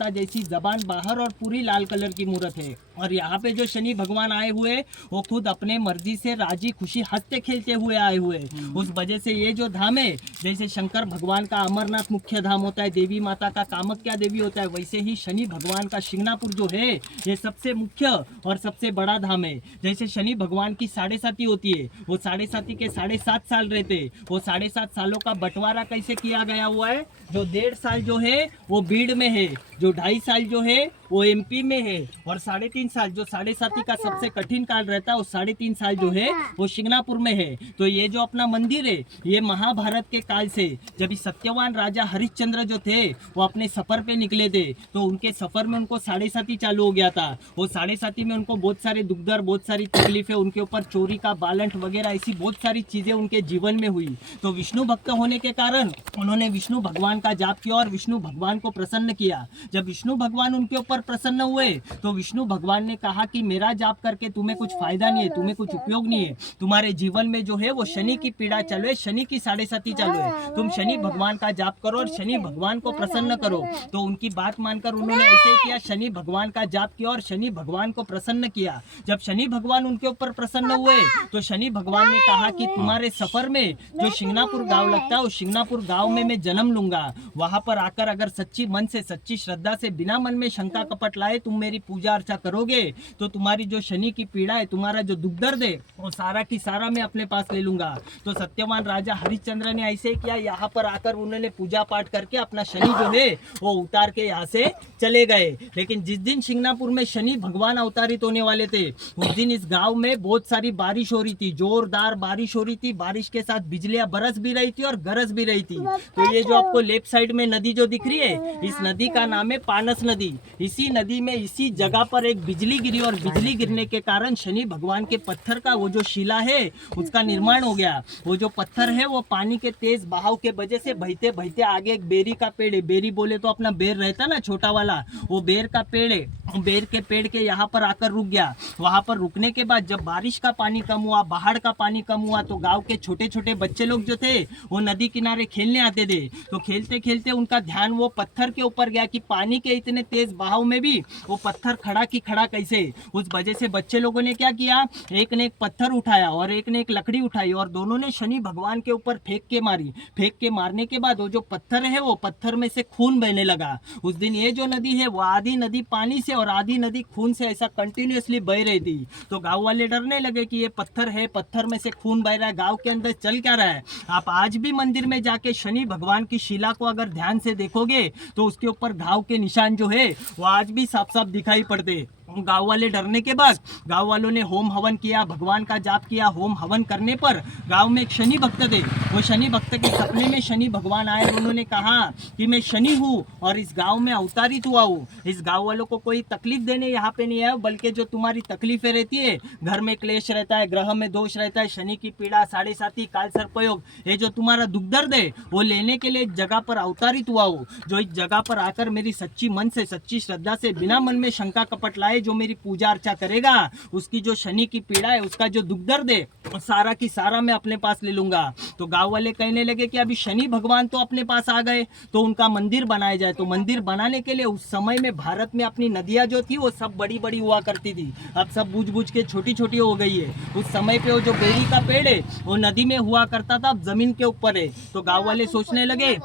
जैसी जबान बाहर और पूरी लाल कलर की मूर्त है। और यहाँ पे जो शनि भगवान आए हुए वो खुद अपने मर्जी से राजी खुशी हंसते खेलते हुए आए हुए। उस वजह से ये जो धाम है, जैसे शंकर भगवान का अमरनाथ मुख्य धाम होता है, देवी माता का कामाख्या देवी होता है, वैसे ही शनि भगवान का शिंगणापुर जो है ये सबसे मुख्य और सबसे बड़ा धाम है। जैसे शनि भगवान की 7.5 होती है, वो 7.5 के 7.5 साल रहते, वो 7.5 सालों का बंटवारा कैसे किया गया हुआ है। जो 1.5 साल जो है वो बीड़ में है, जो 2.5 साल जो है वो एमपी में है, और 3.5 साल जो 7.5 का सबसे कठिन काल रहता है, वो 3.5 साल जो है वो शिंगणापुर में है। तो ये जो अपना मंदिर है ये महाभारत के काल से, जब सत्यवान राजा हरिश्चंद्र जो थे वो अपने सफर पे निकले थे, तो उनके सफर में उनको 7.5 चालू हो गया था। वो 7.5 में उनको बहुत सारे दुख दर्द, बहुत सारी तकलीफें, उनके ऊपर चोरी का बालंट वगैरह ऐसी बहुत सारी चीजें उनके जीवन में हुई। तो विष्णु भक्त होने के कारण उन्होंने विष्णु भगवान का जाप किया और विष्णु भगवान को प्रसन्न किया। जब विष्णु भगवान उनके ऊपर प्रसन्न हुए तो विष्णु भगवान ने कहा कि मेरा जाप करके तुम्हें कुछ फायदा नहीं है, तुम्हें कुछ उपयोग नहीं है, तुम्हारे जीवन में जो है वो शनि की पीड़ा चालू है, शनि की 7.5 चालू है, तुम शनि भगवान का जाप करो और शनि भगवान को प्रसन्न करो। तो उनकी बात मानकर उन्होंने ऐसे ही किया, शनि भगवान का जाप किया और शनि भगवान को प्रसन्न किया। जब शनि भगवान उनके ऊपर प्रसन्न हुए तो शनि भगवान ने कहा कि तुम्हारे सफर में जो शिंगणापुर गांव लगता है, उस शिंगणापुर गांव में मैं जन्म लूंगा, वहां पर आकर अगर सच्ची मन से, सच्ची श्रद्धा से, बिना मन में शंका कपट लाए तुम मेरी पूजा अर्चा करोगे तो तुम्हारी जो शनि की पीड़ा है, तुम्हारा जो दुख दर्द है, वो सारा की सारा मैं अपने पास ले लूंगा। तो सत्यवान राजा हरिश्चंद्र ने ऐसे ही किया, यहाँ पर आकर उन्होंने पूजा पाठ करके अपना शनि जो है वो उतार के यहाँ से चले गए। लेकिन जिस दिन शिंगणापुर में शनि भगवान अवतारित होने वाले थे, उस दिन इस गांव में बहुत सारी बारिश हो रही थी, जोरदार बारिश हो रही थी, बारिश के साथ बिजलियां बरस भी रही थी और गरज भी रही थी। तो ये जो आपको लेफ्ट साइड में नदी जो दिख रही है, इस नदी का नाम है पानस नदी। इसी नदी में इसी जगह पर एक बिजली गिरी और बिजली गिरने के कारण शनि भगवान के पत्थर का वो जो शिला है उसका निर्माण हो गया। वो जो पत्थर है वो पानी के तेज बहाव के वजह से बहते बहते आगे एक बेरी का पेड़ है, बेरी बोले तो अपना बेर रहता ना छोटा वाला, वो बेर का पेड़ है, बेर के पेड़ के यहाँ पर आकर रुक गया। वहां पर रुकने के बाद जब बारिश का पानी कम हुआ, बाढ़ का पानी कम हुआ, तो गांव के छोटे छोटे बच्चे लोग जो थे वो नदी किनारे खेलने आते थे। तो खेलते खेलते उनका ध्यान वो पत्थर के ऊपर गया कि पानी के इतने तेज बहाव में भी वो पत्थर खड़ा की खड़ा कैसे। उस वजह से बच्चे लोगों ने क्या किया, एक ने एक पत्थर उठाया और एक ने एक लकड़ी उठाई और दोनों ने शनि भगवान के ऊपर फेंक के मारी। फेंक के मारने के बाद वो जो पत्थर है वो पत्थर में से खून बहने लगा। उस दिन ये जो नदी है वो आधी नदी पानी से और आधी नदी खून से ऐसा कंटिन्यूअसली बह रही थी। तो गांव वाले डरने लगे कि ये पत्थर है, पत्थर में से खून बह रहा है, गांव के अंदर चल क्या रहा है। आप आज भी मंदिर में जाके शनि भगवान की शिला को अगर ध्यान से देखोगे तो उसके ऊपर घाव के निशान जो है वो आज भी साफ साफ दिखाई पड़ते। गांव वाले डरने के बाद गांव वालों ने होम हवन किया, भगवान का जाप किया। होम हवन करने पर गांव में एक शनि भक्त थे, वो शनि भक्त के सपने में शनि भगवान आए, उन्होंने कहा कि मैं शनि हूँ और इस गांव में अवतारित हुआ हूँ। इस गांव वालों को कोई तकलीफ देने यहाँ पे नहीं आया, बल्कि जो तुम्हारी तकलीफें रहती है, घर में क्लेश रहता है, ग्रह में दोष रहता है, शनि की पीड़ा, 7.5 काल सर्पयोग, ये जो तुम्हारा दुख दर्द है वो लेने के लिए एक जगह पर अवतारित हुआ हूँ। जो इस जगह पर आकर मेरी सच्ची मन से, सच्ची श्रद्धा से, बिना मन में शंका कपट लाए जो मेरी पूजा अर्चा करेगा, उसकी जो शनि की पीड़ा है, उसका जो दुख दर्द है, सारा की सारा मैं अपने पास ले लूंगा। तो गांव वाले कहने लगे कि अभी शनि भगवान तो अपने पास आ गए, तो उनका मंदिर बनाया जाए। तो मंदिर बनाने के लिए उस समय में भारत में अपनी नदियां जो थी वो सब बड़ी बड़ी हुआ करती थी, अब सब बुझ बुझ के छोटी छोटी हो गई है। उस समय पे वो जो बेरी का पेड़ है वो नदी में हुआ करता था, अब जमीन के ऊपर है। तो गांव वाले सोचने लगे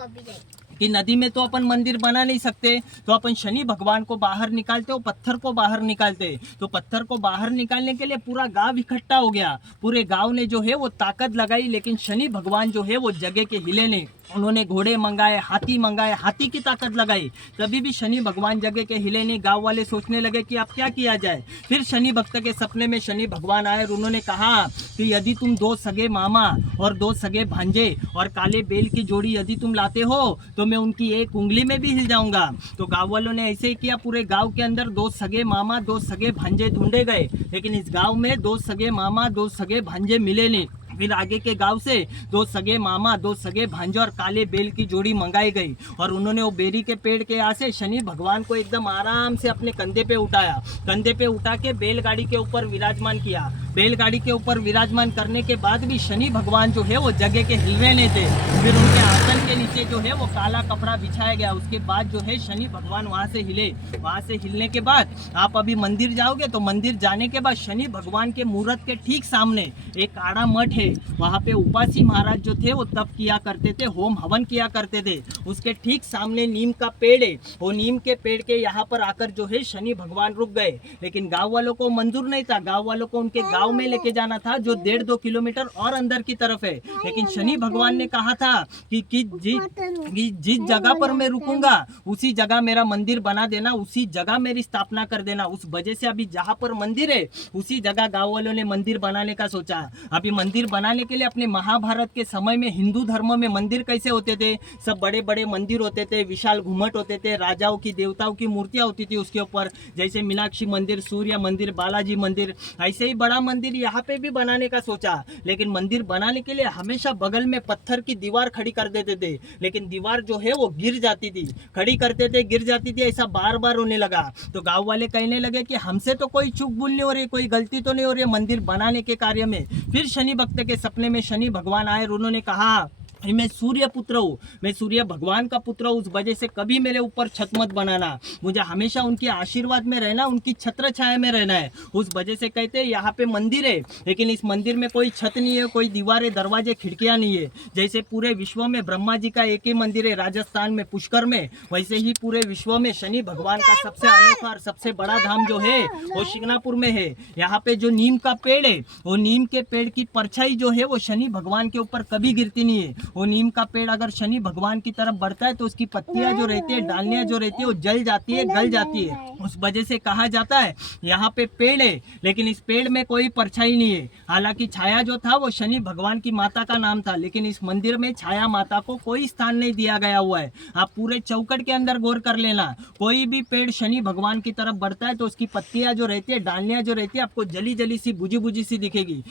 कि नदी में तो अपन मंदिर बना नहीं सकते, तो अपन शनि भगवान को बाहर निकालते, वो पत्थर को बाहर निकालते। तो पत्थर को बाहर निकालने के लिए पूरा गांव इकट्ठा हो गया, पूरे गांव ने जो है वो ताकत लगाई, लेकिन शनि भगवान जो है वो जगह के हिले नहीं। उन्होंने घोड़े मंगाए, हाथी मंगाए, हाथी की ताकत लगाई, तभी भी शनि भगवान जगह के हिले नहीं। गांव वाले सोचने लगे कि अब क्या किया जाए। फिर शनि भक्त के सपने में शनि भगवान आए और उन्होंने कहा कि यदि तुम 2 सगे मामा और 2 सगे भांजे और काले बेल की जोड़ी यदि तुम लाते हो तो मैं उनकी एक उंगली में भी हिल जाऊंगा। तो गांव वालों ने ऐसे ही किया, पूरे गांव के अंदर 2 सगे मामा, 2 सगे भांजे ढूंढे गए, लेकिन इस गांव में 2 सगे मामा, 2 सगे भांजे मिले नहीं। फिर आगे के गांव से 2 सगे मामा, 2 सगे भांजे और काले बेल की जोड़ी मंगाई गई और उन्होंने वो बेरी के पेड़ के यहाँ से शनि भगवान को एकदम आराम से अपने कंधे पे उठाया, कंधे पे उठा के बैलगाड़ी के ऊपर विराजमान किया बैलगाड़ी के ऊपर विराजमान करने के बाद भी शनि भगवान जो है वो जगह के हिल रहे नहीं थे। फिर उनके आसन के नीचे जो है वो काला कपड़ा बिछाया गया। उसके बाद जो है शनि भगवान वहाँ से हिले। वहाँ से हिलने के बाद आप अभी मंदिर जाओगे तो मंदिर जाने के बाद शनि भगवान के मूर्त के ठीक सामने एक आड़ा मठ है। वहाँ पे उपासी महाराज जो थे वो तप किया करते थे, होम हवन किया करते थे। उसके ठीक सामने नीम का पेड़ है। वो नीम के पेड़ के यहाँ पर आकर जो है शनि भगवान रुक गए। लेकिन गांव वालों को मंजूर नहीं था। गांव वालों को उनके गांव में लेके जाना था जो 1.5-2 किलोमीटर और अंदर की तरफ है। लेकिन शनि भगवान ने कहा था कि जिस जगह पर मैं रुकूंगा उसी जगह मेरा मंदिर बना देना, उसी जगह मेरी स्थापना कर देना। उस वजह से अभी जहाँ पर मंदिर है उसी जगह गांव वालों ने मंदिर बनाने का सोचा। अभी मंदिर बनाने के लिए अपने महाभारत के समय में हिंदू धर्म में मंदिर कैसे होते थे, सब बड़े बड़े मंदिर होते थे, विशाल घुमट होते थे, राजाओं की देवताओं की मूर्तियां होती थी उसके ऊपर, जैसे मीनाक्षी मंदिर, सूर्य मंदिर, बालाजी मंदिर। ऐसे ही बड़ा मंदिर यहाँ पे भी बनाने का सोचा। लेकिन मंदिर बनाने के लिए हमेशा बगल में पत्थर की दीवार खड़ी कर देते थे। लेकिन दीवार जो है वो गिर जाती थी, खड़ी करते थे गिर जाती थी, ऐसा बार बार होने लगा। तो गांव वाले कहने लगे कि हमसे तो कोई चूक भूल नहीं हो रही, कोई गलती तो नहीं हो रही है मंदिर बनाने के कार्य में। फिर शनि भक्त के सपने में शनि भगवान आए और उन्होंने कहा मैं सूर्य पुत्र हूँ, मैं सूर्य भगवान का पुत्र हूँ, उस वजह से कभी मेरे ऊपर छत मत बनाना, मुझे हमेशा उनके आशीर्वाद में रहना, उनकी छत्र छाया में रहना है। उस वजह से कहते हैं यहाँ पे मंदिर है लेकिन इस मंदिर में कोई छत नहीं है, कोई दीवारें, दरवाजे, खिड़कियाँ नहीं है। जैसे पूरे विश्व में ब्रह्मा जी का एक ही मंदिर है राजस्थान में पुष्कर में, वैसे ही पूरे विश्व में शनि भगवान का सबसे अनोखा और सबसे बड़ा धाम जो है वो शिंगणापुर में है। यहाँ पे जो नीम का पेड़ है वो नीम के पेड़ की परछाई जो है वो शनि भगवान के ऊपर कभी गिरती नहीं है। वो नीम का पेड़ अगर शनि भगवान की तरफ बढ़ता है तो उसकी पत्तियां जो रहती है, डालियां जो रहती है वो जल जाती है, गल जाती है। उस वजह से कहा जाता है यहाँ पे पेड़ है लेकिन इस पेड़ में कोई परछाई नहीं है। हालांकि छाया जो था वो शनि भगवान की माता का नाम था, लेकिन इस मंदिर में छाया माता को कोई स्थान नहीं दिया गया हुआ है। आप पूरे चौकट के अंदर गौर कर लेना, कोई भी पेड़ शनि भगवान की तरफ बढ़ता है तो उसकी पत्तियां जो रहती है, डालियां जो रहती है आपको जली जली सी, बुझी बुझी सी दिखेगी।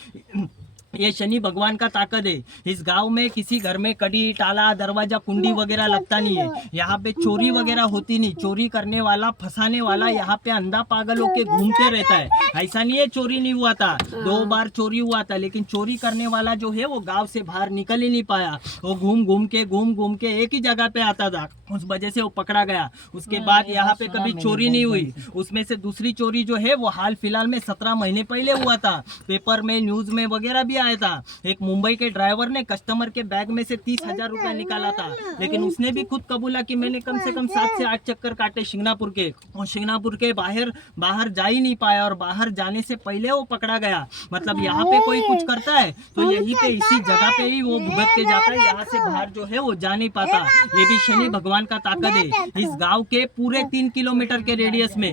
ये शनि भगवान का ताकत है। इस गांव में किसी घर में कड़ी, ताला, दरवाजा, कुंडी वगैरह लगता नहीं है। यहाँ पे चोरी वगैरह होती नहीं। चोरी करने वाला, फंसाने वाला यहाँ पे अंधा पागल होके घूमते रहता है। ऐसा नहीं है चोरी नहीं हुआ था, 2 बार चोरी हुआ था, लेकिन चोरी करने वाला जो है वो गांव से बाहर निकल ही नहीं पाया। वो घूम घूम के एक ही जगह पे आता था, उस वजह से वो पकड़ा गया। उसके बाद यहाँ पे कभी चोरी नहीं हुई। उसमें से दूसरी चोरी जो है वो हाल फिलहाल में 17 महीने पहले हुआ था, पेपर में, न्यूज में वगैरह भी आया था। एक मुंबई के ड्राइवर ने कस्टमर के बैग में से 30,000 रुपया निकाला था, लेकिन उसने भी खुद कबूला कि मैंने कम से कम 7 से 8 चक्कर काटे शिंगणापुर के, और शिंगणापुर के बाहर जा ही नहीं पाया, और बाहर जाने से पहले वो पकड़ा गया। मतलब यहाँ पे कोई कुछ करता है तो यहीं पे, इसी जगह पे ही वो भुगत के जाता है, यहाँ से बाहर जो है वो जा नहीं पाता। ये भी शनि भगवान का ताकत है। इस गांव के पूरे 3 किलोमीटर के रेडियस में,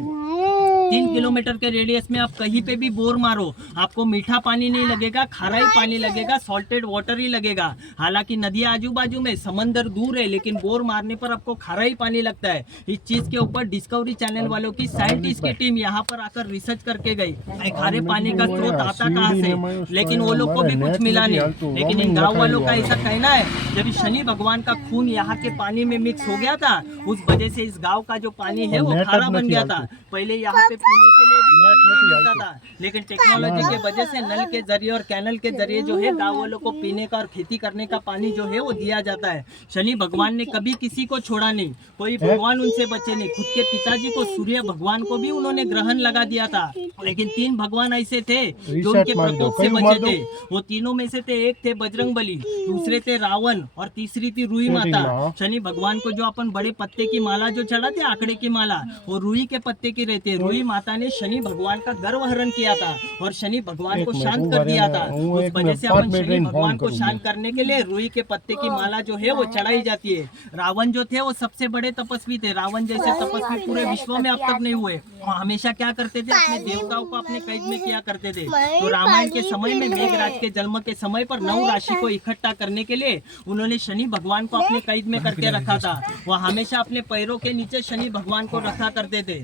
3 किलोमीटर के रेडियस में आप कहीं पे भी बोर मारो, आपको मीठा पानी नहीं लगेगा, खारा ही पानी लगेगा, सॉल्टेड वाटर ही लगेगा। हालांकि नदियां आजू बाजू में, समंदर दूर है, लेकिन बोर मारने पर आपको खारा ही पानी लगता है। इस चीज के ऊपर डिस्कवरी चैनल वालों की साइंटिस्ट की टीम यहाँ पर आकर रिसर्च करके गई, खारे पानी का स्रोत आता कहाँ से, लेकिन वो लोग को भी कुछ मिला नहीं। लेकिन इन गाँव वालों का ऐसा कहना है जब शनि भगवान का खून यहाँ के पानी में मिक्स हो गया था, उस वजह से इस गाँव का जो पानी है वो खारा बन गया था। पहले यहाँ पे पीने के लिए भी पानी नहीं मिलता था, लेकिन टेक्नोलॉजी के वजह से नल के जरिए और कैनल के जरिए जो है गाँव वालों को पीने का और खेती करने का पानी जो है वो दिया जाता है। शनि भगवान ने कभी किसी को छोड़ा नहीं, कोई भगवान उनसे बचे नहीं। खुद के पिताजी को, सूर्य भगवान को भी उन्होंने ग्रहण लगा दिया था, लेकिन 3 भगवान ऐसे थे जो उनके प्रकोप से बचे थे। वो तीनों में से थे, एक थे बजरंग बली, दूसरे थे रावण, और तीसरी थी रुई माता। शनि भगवान को जो अपन बड़े पत्ते की माला जो चढ़ाते, आंकड़े की माला, वो रुई के पत्ते की रहती है। रुई माता ने शनि भगवान का गर्व हरण किया था और शनि भगवान को शांत कर दिया था। उस वजह से अपन शनि भगवान को शांत करने के लिए रुई के पत्ते की माला जो है वो चढ़ाई जाती है। रावण जो थे वो सबसे बड़े तपस्वी थे, रावण जैसे तपस्वी पूरे विश्व में अब तक नहीं हुए। वो हमेशा क्या करते थे, अपने देवताओं को अपने कैद में किया करते थे। तो रामायण के समय में मेघराज के जन्म के समय पर 9 राशि को इकट्ठा करने के लिए उन्होंने शनि भगवान को अपने कैद में करके रखा था। वह हमेशा अपने पैरों के नीचे शनि भगवान को रखा करते थे,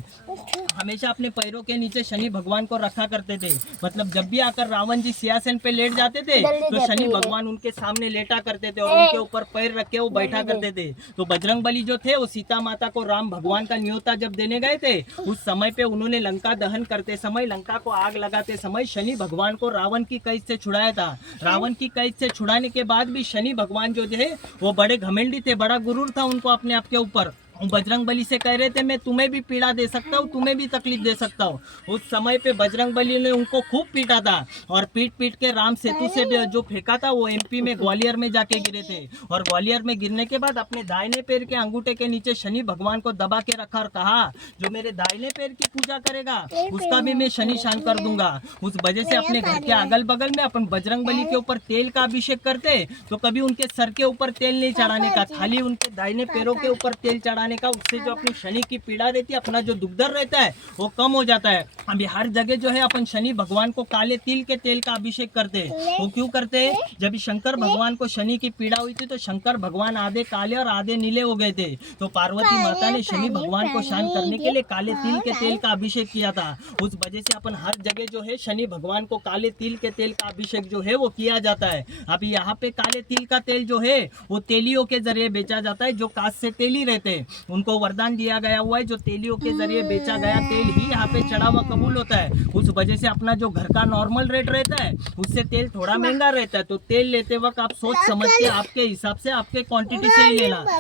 हमेशा अपने पैरों के नीचे शनि भगवान को रखा करते थे। मतलब जब भी आकर रावण जी सिंहासन पे लेट जाते थे तो शनि भगवान उनके सामने लेटा करते थे और उनके ऊपर पैर रख के वो बैठा करते थे। तो बजरंग बली जो थे वो सीता माता को राम भगवान का न्योता जब देने गए थे उस समय पे उन्होंने लंका दहन करते समय, लंका को आग लगाते समय शनि भगवान को रावण की कैद से छुड़ाया था। रावण की कैद से छुड़ाने के बाद भी शनि भगवान जो थे वो बड़े घमंडी थे, बड़ा गुरूर था उनको अपने आप के ऊपर। बजरंग बली से कह रहे थे मैं तुम्हें भी पीड़ा दे सकता हूँ, तुम्हें भी तकलीफ दे सकता हूँ। उस समय पे बजरंग बली ने उनको खूब पीटा था और पीट पीट के राम सेतु से जो फेंका था वो एमपी में ग्वालियर में जाके गिरे थे। और ग्वालियर में गिरने के बाद अपने दाहिने पैर के अंगूठे के नीचे शनि भगवान को दबा के रखा और कहा जो मेरे दाहिने पैर की पूजा करेगा उसका भी मैं शनि शान कर दूंगा। उस वजह से अपने घर के अगल बगल में अपन बजरंग बली के ऊपर तेल का अभिषेक करते तो कभी उनके सर के ऊपर तेल नहीं चढ़ाने का, खाली उनके दाहिने पैरों के ऊपर तेल चढ़ाने का। उससे जो अपनी शनि की पीड़ा रहती है, अपना जो दुख दर्द रहता है वो कम हो जाता है। अभी हर जगह जो है अपन शनि भगवान को काले तिल के तेल का अभिषेक करते हैं। वो क्यों करते हैं? जब शंकर भगवान को शनि की पीड़ा हुई थी तो शंकर भगवान आधे काले और आधे नीले हो गए थे। तो पार्वती माता ने शनि भगवान को शांत करने के लिए काले तिल के तेल का अभिषेक किया था। उस वजह से अपन हर जगह जो है शनि भगवान को काले तिल के तेल का अभिषेक जो है वो किया जाता है। अभी यहाँ पे काले तिल का तेल जो है वो तेलियों के जरिए बेचा जाता है। जो कास्ट से तेली रहते हैं उनको वरदान दिया गया हुआ है जो तेलियों के जरिए बेचा गया तेल ही यहाँ पे चढ़ा हुआ कबूल होता है। उस वजह से अपना जो घर का नॉर्मल रेट रहता है उससे तेल थोड़ा महंगा रहता है। तो तेल लेते वक्त आप सोच समझ के आपके हिसाब से आपके क्वांटिटी से ही लेना।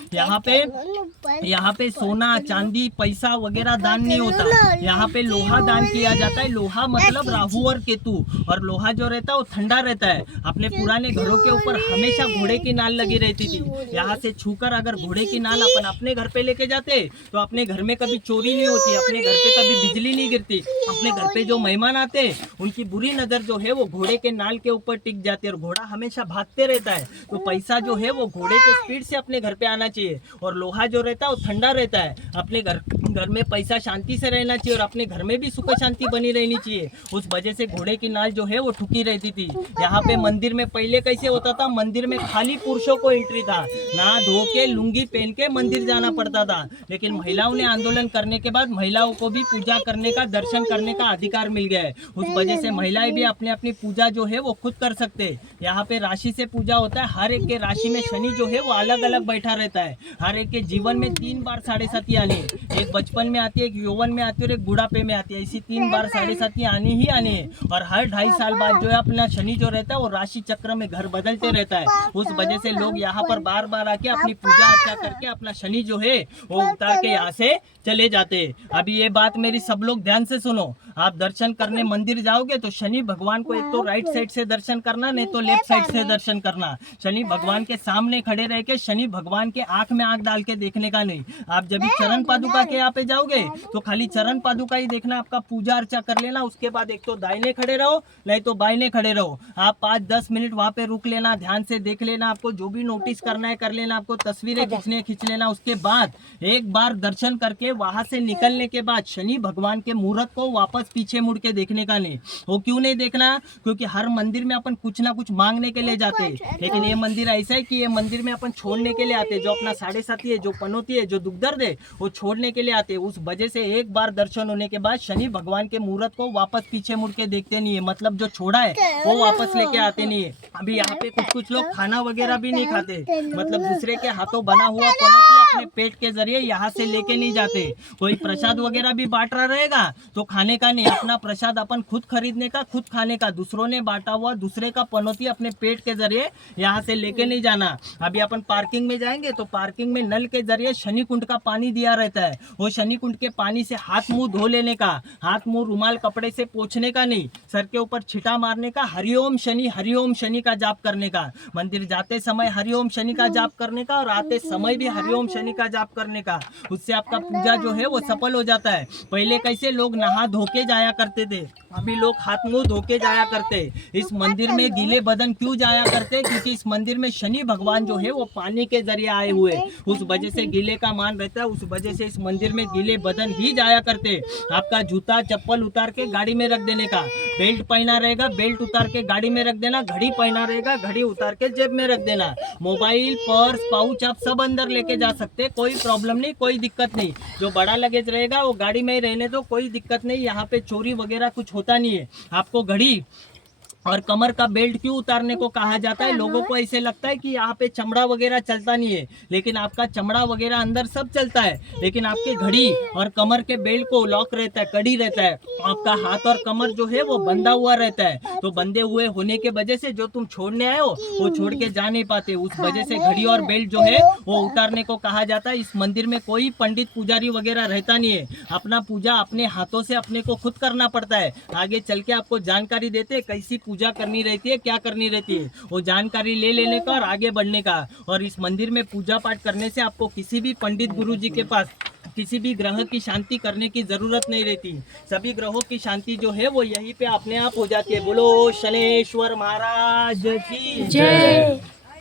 यहाँ पे सोना चांदी पैसा वगैरह दान नहीं होता, यहाँ पे लोहा दान किया जाता है। लोहा मतलब राहु और केतु, और लोहा जो रहता है वो ठंडा रहता है। अपने पुराने घरों के ऊपर हमेशा घोड़े की नाल लगी रहती थी। यहाँ से छूकर अगर घोड़े की नाल अपन अपने घर पे लेके जाते तो अपने घर में कभी चोरी नहीं होती, अपने घर पे कभी बिजली नहीं गिरती। अपने घर पे जो मेहमान आते उनकी बुरी नजर जो है वो घोड़े के नाल के ऊपर टिक जाती है और घोड़ा हमेशा भागते रहता है। तो पैसा जो है वो घोड़े के स्पीड से अपने घर पे आना चाहिए। और लोहा जो रहता है वो ठंडा रहता है। अपने घर में पैसा शांति से रहना चाहिए और अपने घर में भी सुख शांति बनी रहनी चाहिए। उस वजह से घोड़े की नाल जो है वो ठुकी रहती थी। यहाँ पे मंदिर में पहले कैसे होता था, मंदिर में खाली पुरुषों को एंट्री था, नहा धो के लुंगी पहन के मंदिर जाना पड़ता था। लेकिन महिलाओं ने आंदोलन करने के बाद महिलाओं को भी पूजा करने का, दर्शन करने का अधिकार मिल गया है। उस वजह से महिलाएं भी अपनी अपनी पूजा जो है वो खुद कर सकते हैं। यहाँ पे राशि से पूजा होता है। हर एक के राशि में शनि जो है वो अलग अलग बैठा रहता है। हर एक के जीवन में 3 बार 7.5 आनी है। एक बचपन में आती है, एक यौवन में आती है और एक बुढ़ापे में आती है। इसी 3 बार 7.5 आनी ही आनी है। और हर 2.5 साल बाद जो है अपना शनि जो रहता है वो राशि चक्र में घर बदलते रहता है। उस वजह से लोग यहाँ पर बार बार आके अपनी पूजा अर्चा करके अपना शनि जो है वो उतार के यहाँ से चले जाते। अभी ये बात मेरी सब लोग ध्यान से सुनो। आप दर्शन करने मंदिर जाओगे तो शनि भगवान को एक तो राइट साइड से दर्शन करना, नहीं तो लेफ्ट साइड से दर्शन करना। शनि भगवान के सामने खड़े रह के शनि भगवान के आंख में आंख डाल के देखने का नहीं। आप जब भी चरण पादुका के यहाँ पे जाओगे तो खाली चरण पादुका ही देखना, आपका पूजा अर्चा कर लेना। उसके बाद एक तो दाहिने खड़े रहो नहीं तो बाइने खड़े रहो। आप 5-10 मिनट वहाँ पे रुक लेना, ध्यान से देख लेना, आपको जो भी नोटिस करना है कर लेना, आपको तस्वीरें खींच लेना। उसके बाद एक बार दर्शन करके वहां से निकलने के बाद शनि भगवान के मुहूर्त को वापस पीछे मुड़ के देखने का नहीं। वो क्यों नहीं देखना? क्योंकि हर मंदिर में अपन कुछ ना कुछ मांगने के लिए जाते हैं, लेकिन ये मंदिर ऐसा है कि ये मंदिर में अपन छोड़ने के लिए आते हैं। जो अपना 7.5 है, जो पनौती है, जो दुख दर्द है, वो छोड़ने के लिए आते हैं। उस वजह से एक बार दर्शन होने के बाद शनि भगवान के मुहूर्त को वापस पीछे मुड़ के देखते नहीं है। मतलब जो छोड़ा है वो वापस लेके आते नहीं है। अभी यहाँ पे कुछ लोग खाना वगैरह भी नहीं खाते, मतलब दूसरे के हाथों बना हुआ पनौती अपने पेट के जरिए यहाँ से लेके नहीं जाते। कोई प्रसाद वगैरह भी बांट रहा रहेगा तो खाने का नहीं, अपना प्रसाद अपन खुद खरीदने का, खुद खाने का। दूसरों ने बांटा हुआ दूसरे का पनौती अपने पेट के जरिए यहाँ से लेके नहीं जाना। अभी अपन पार्किंग में जाएंगे तो पार्किंग में नल के जरिए शनि कुंड का पानी दिया रहता है। वो शनि कुंड के पानी से हाथ मुंह धो लेने का, हाथ मुंह रुमाल कपड़े से पोंछने का नहीं, सर के ऊपर छिटा मारने का, हरिओम शनि का जाप करने का। मंदिर जाते समय हरिओम शनि का जाप करने का और आते समय भी हरिओम शनि का जाप करने का। उससे आपका पूजा जो है वो सफल हो जाता है। पहले कैसे लोग नहा धो के जाया करते थे, अभी लोग हाथ मुंह धो के जाया करते। इस मंदिर में गीले बदन क्यों जाया करते? क्योंकि इस मंदिर में शनि भगवान जो है वो पानी के जरिए आए हुए, उस वजह से गीले का मान रहता है। उस वजह से इस मंदिर में गीले बदन ही जाया करते। आपका जूता चप्पल उतार के गाड़ी में रख देने का, बेल्ट पहना रहेगा बेल्ट उतार के गाड़ी में रख देना, घड़ी पहना रहेगा घड़ी उतार के जेब में रख देना, मोबाइल पर्स पाउच आप सब अंदर लेके जा सकते। सकते, कोई प्रॉब्लम नहीं, कोई दिक्कत नहीं। जो बड़ा लगेज रहेगा वो गाड़ी में ही रहने दो, कोई दिक्कत नहीं। यहाँ पे चोरी वगैरह कुछ होता नहीं है। आपको घड़ी और कमर का बेल्ट क्यों उतारने को कहा जाता है? लोगों को ऐसे लगता है कि यहाँ पे चमड़ा वगैरह चलता नहीं है, लेकिन आपका चमड़ा वगैरह अंदर सब चलता है, लेकिन आपके घड़ी और कमर के बेल्ट को लॉक रहता है, कड़ी रहता है। आपका हाथ और कमर जो है वो बंधा हुआ रहता है। तो बंधे हुए होने के वजह से जो तुम छोड़ने आए हो वो छोड़ के जा नहीं पाते। उस वजह से घड़ी और बेल्ट जो है वो उतारने को कहा जाता है। इस मंदिर में कोई पंडित पुजारी वगैरह रहता नहीं है। अपना पूजा अपने हाथों से अपने को खुद करना पड़ता है। आगे चल के आपको जानकारी देते कैसी पूजा करनी रहती है, क्या करनी रहती है, वो जानकारी ले लेने का और आगे बढ़ने का। और इस मंदिर में पूजा पाठ करने से आपको किसी भी पंडित गुरुजी के पास किसी भी ग्रह की शांति करने की जरूरत नहीं रहती। सभी ग्रहों की शांति जो है वो यहीं पे अपने आप हो जाती है। बोलो शनेश्वर महाराज की जय।